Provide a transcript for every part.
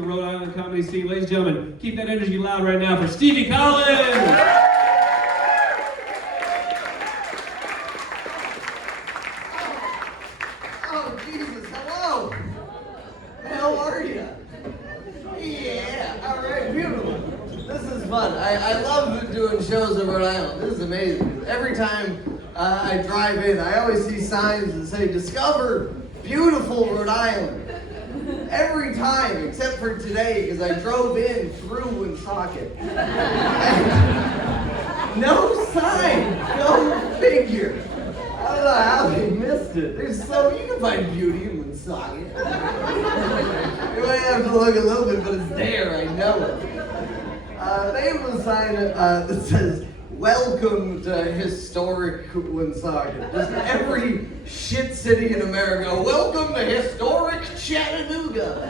The Rhode Island comedy scene. Ladies and gentlemen, keep that energy loud right now for Stevie Collins! Oh, Jesus, hello! How are you? Yeah, alright, beautiful. This is fun. I love doing shows in Rhode Island. This is amazing. Every time I drive in, I always see signs that say, "Discover beautiful Rhode Island." Every time, except for today, because I drove in through Woonsocket. No sign, go figure. I don't know how they missed it. You can find beauty in Woonsocket. You might have to look a little bit, but it's there, I know it. They have a sign that says, "Welcome to historic Woonsocket." Just every shit city in America. Welcome to historic Chattanooga.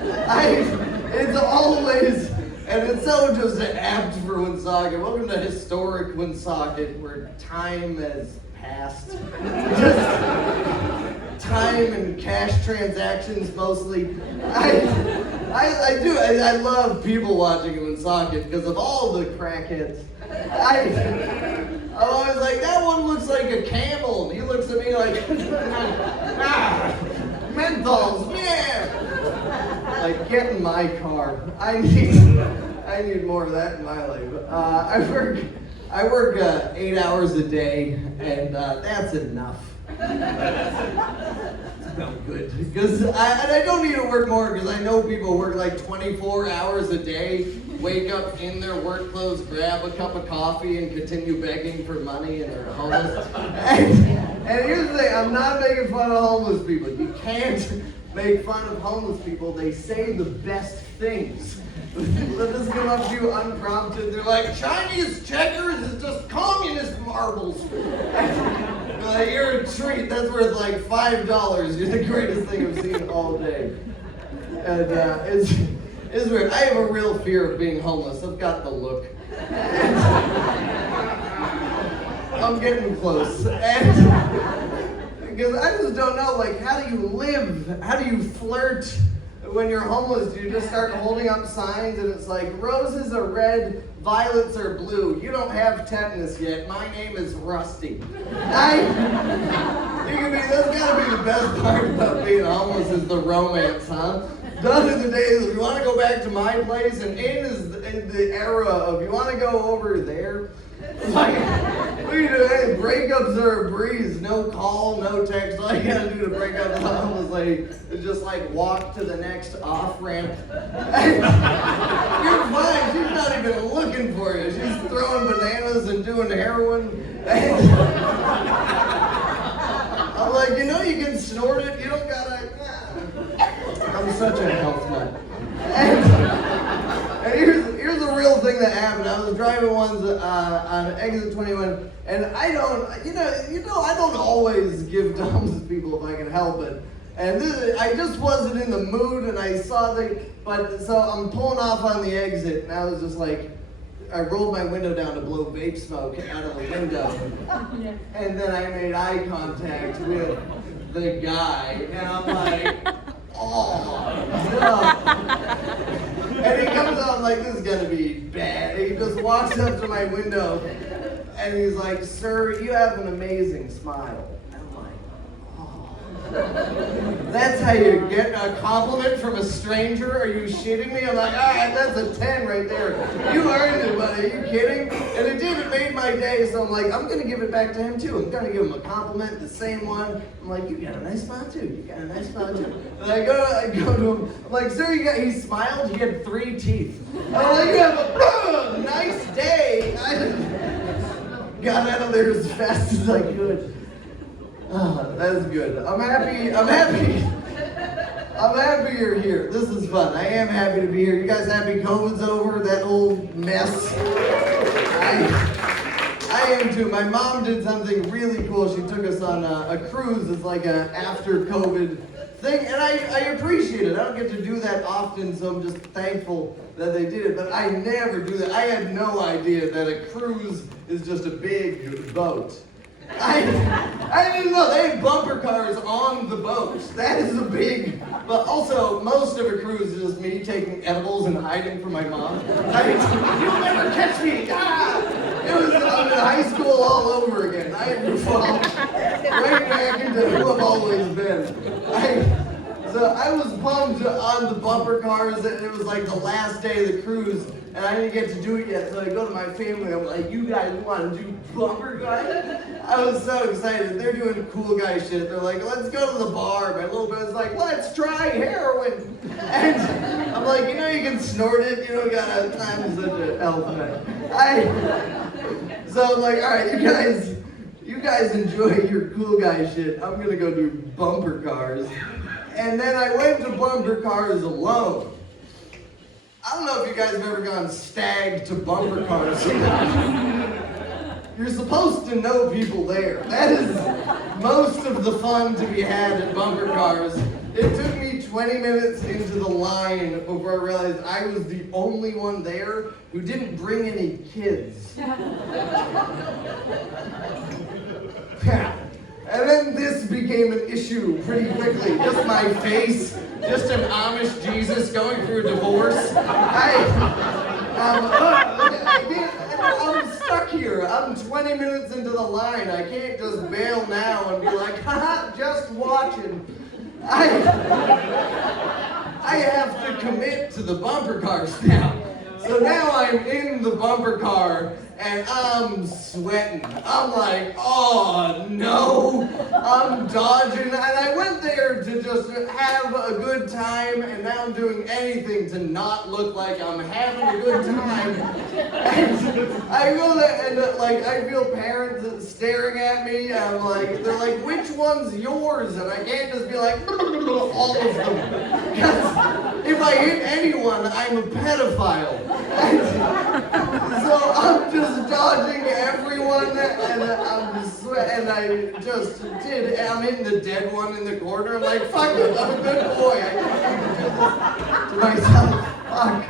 It's always, and it's so just apt for Woonsocket. Welcome to historic Woonsocket, where time has passed. Just time and cash transactions mostly. I love people watching in Woonsocket because of all the crackheads. I'm always like, that one looks like a camel. And he looks at me like, menthols, yeah. Like, get in my car. I need more of that in my life. I work 8 hours a day, and that's enough. It's about good. Because I don't need to work more, because I know people work like 24 hours a day, wake up in their work clothes, grab a cup of coffee, and continue begging for money, and they're homeless. And here's the thing, I'm not making fun of homeless people. You can't make fun of homeless people. They say the best things. They'll just come up to you unprompted. They're like, "Chinese checkers is just communist marbles." You're a treat. That's worth like $5. You're the greatest thing I've seen all day. And it's weird. I have a real fear of being homeless. I've got the look. I'm getting close. Because I just don't know, like, how do you live? How do you flirt when you're homeless? Do you just start holding up signs and it's like, "Roses are red, violets are blue. You don't have tetanus yet. My name is Rusty." That's gotta be the best part about being homeless is the romance, huh? Done in the days of, "You want to go back to my place?" And in is the era of, "You want to go over there?" Like, what do you do? Hey, breakups are a breeze. No call, no text. All you gotta do to break up with a homeless lady is just like walk to the next off-ramp. You're fine. She's not even looking for you. She's throwing bananas and doing heroin. I'm like, you can snort it. You don't gotta. I'm such a health nut. And here's the real thing that happened. I was driving once on exit 21, and I don't always give to homeless people if I can help it. And I just wasn't in the mood, and I saw so I'm pulling off on the exit, and I was just like, I rolled my window down to blow vape smoke out of the window, and then I made eye contact with the guy, and I'm like, "Oh, no." And he comes out like, "This is gonna be bad." He just walks up to my window, and he's like, "Sir, you have an amazing smile." I'm like, "Oh, that's how you get a compliment from a stranger? Are you shitting me?" I'm like, that's a 10 right there. You earned it, buddy. Are you kidding?" And it did. It made my day. So I'm like, I'm gonna give it back to him too. I'm gonna give him a compliment, the same one. I'm like, "You got a nice smile too. You got a nice smile too." And I go to him. I'm like, "Sir, he smiled. He had 3 teeth." I'm like, "You have a nice day." I just got out of there as fast as I could. Oh, that's good. I'm happy you're here. This is fun. I am happy to be here. You guys happy COVID's over? That old mess? I am too. My mom did something really cool. She took us on a cruise. It's like a after COVID thing, and I appreciate it. I don't get to do that often, so I'm just thankful that they did it. But I never do that. I had no idea that a cruise is just a big boat. I didn't know they had bumper cars on the boat. That is a big But also, most of a cruise is just me taking edibles and hiding from my mom. You'll never catch me! Ah! I'm in high school all over again. I fall right back into who I've always been. So I was bummed on the bumper cars, and it was like the last day of the cruise, and I didn't get to do it yet. So I go to my family, I'm like, you guys want to do bumper cars? I was so excited. They're doing cool guy shit. They're like, let's go to the bar. My little brother's like, let's try heroin. And I'm like, you know you can snort it. You don't gotta, I'm such an elf. So I'm like, all right, you guys enjoy your cool guy shit. I'm gonna go do bumper cars. And then I went to bumper cars alone. I don't know if you guys have ever gone stag to bumper cars. You're supposed to know people there. That is most of the fun to be had at bumper cars. It took me 20 minutes into the line before I realized I was the only one there who didn't bring any kids. And then this became an issue pretty quickly. Just my face, just an Amish Jesus going through a divorce. I'm stuck here. I'm 20 minutes into the line. I can't just bail now and be like, haha, just watching. I have to commit to the bumper cars now. So now I'm in the bumper car and I'm sweating. I'm like, oh no, I'm dodging. And I went there to just have a good time, and now I'm doing anything to not look like I'm having a good time. And I go there and like I feel parents staring at me, and I'm like, they're like, which one's yours? And I can't just be like, all of them. Because if I hit anyone, I'm a pedophile. And so I'm just dodging everyone, and I'm in the dead one in the corner. I'm like, fuck it, I'm a good boy. I do this to myself. Fuck.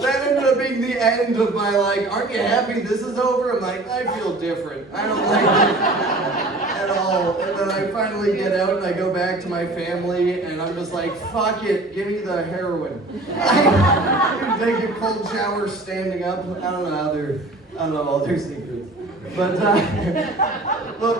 That ended up being the end of my like, aren't you happy this is over? I'm like, I feel different. I don't like it at all. And then I finally get out and I go back to my family and I'm just like, fuck it, give me the heroin. I take a cold shower standing up. I don't know all their secrets. But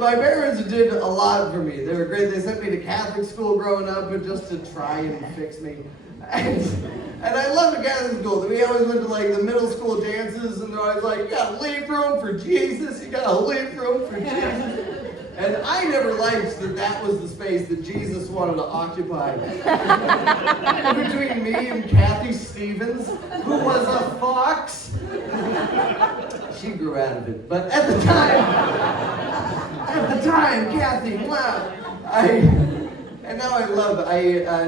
my parents did a lot for me. They were great. They sent me to Catholic school growing up, but just to try and fix me. And I love the Catholic school. We always went to like the middle school dances, and they're always like, you gotta leave room for Jesus. You gotta leave room for Jesus. And I never liked that was the space that Jesus wanted to occupy. Between me and Kathy Stevens, who was a fox. She grew out of it. But at the time, Kathy, wow. And now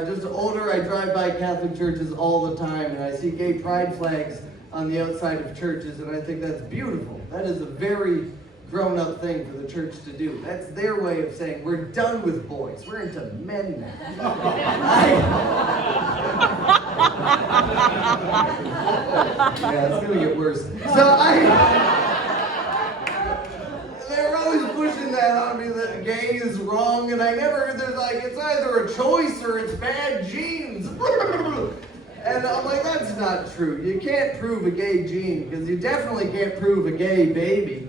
just older, I drive by Catholic churches all the time, and I see gay pride flags on the outside of churches, and I think that's beautiful. That is a very grown-up thing for the church to do. That's their way of saying, we're done with boys. We're into men now. Yeah, it's gonna get worse. They were always pushing that on me, that gay is wrong, and there's like, it's either a choice or it's bad genes. And I'm like, that's not true. You can't prove a gay gene, because you definitely can't prove a gay baby.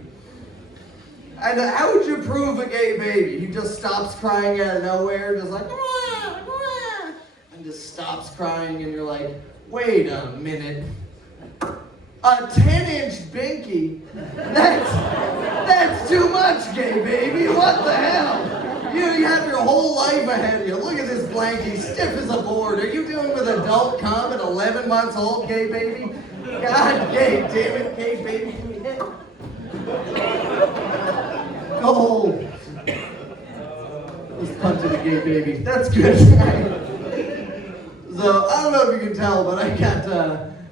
And how would you prove a gay baby? He just stops crying out of nowhere, just like, wah, wah, and just stops crying, and you're like, wait a minute. A 10-inch binky? That's too much, gay baby. What the hell? You have your whole life ahead of you. Look at this blankie, stiff as a board. Are you dealing with adult cum at 11 months old, gay baby? God, gay, damn it, gay baby. Go. Just punching a gay baby. That's good. So, I don't know if you can tell, but I got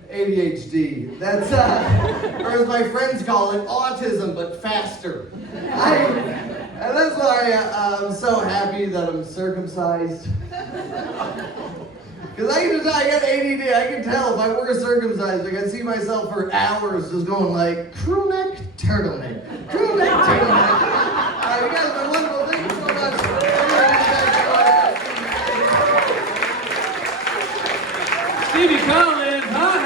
ADHD. That's, or as my friends call it, autism, but faster. And that's why I'm so happy that I'm circumcised. Because I got ADD, I can tell if I were circumcised, I can see myself for hours just going like, crew neck, turtleneck, crew neck, turtleneck. You guys have been wonderful, thank you so much. Stevie Collins, huh?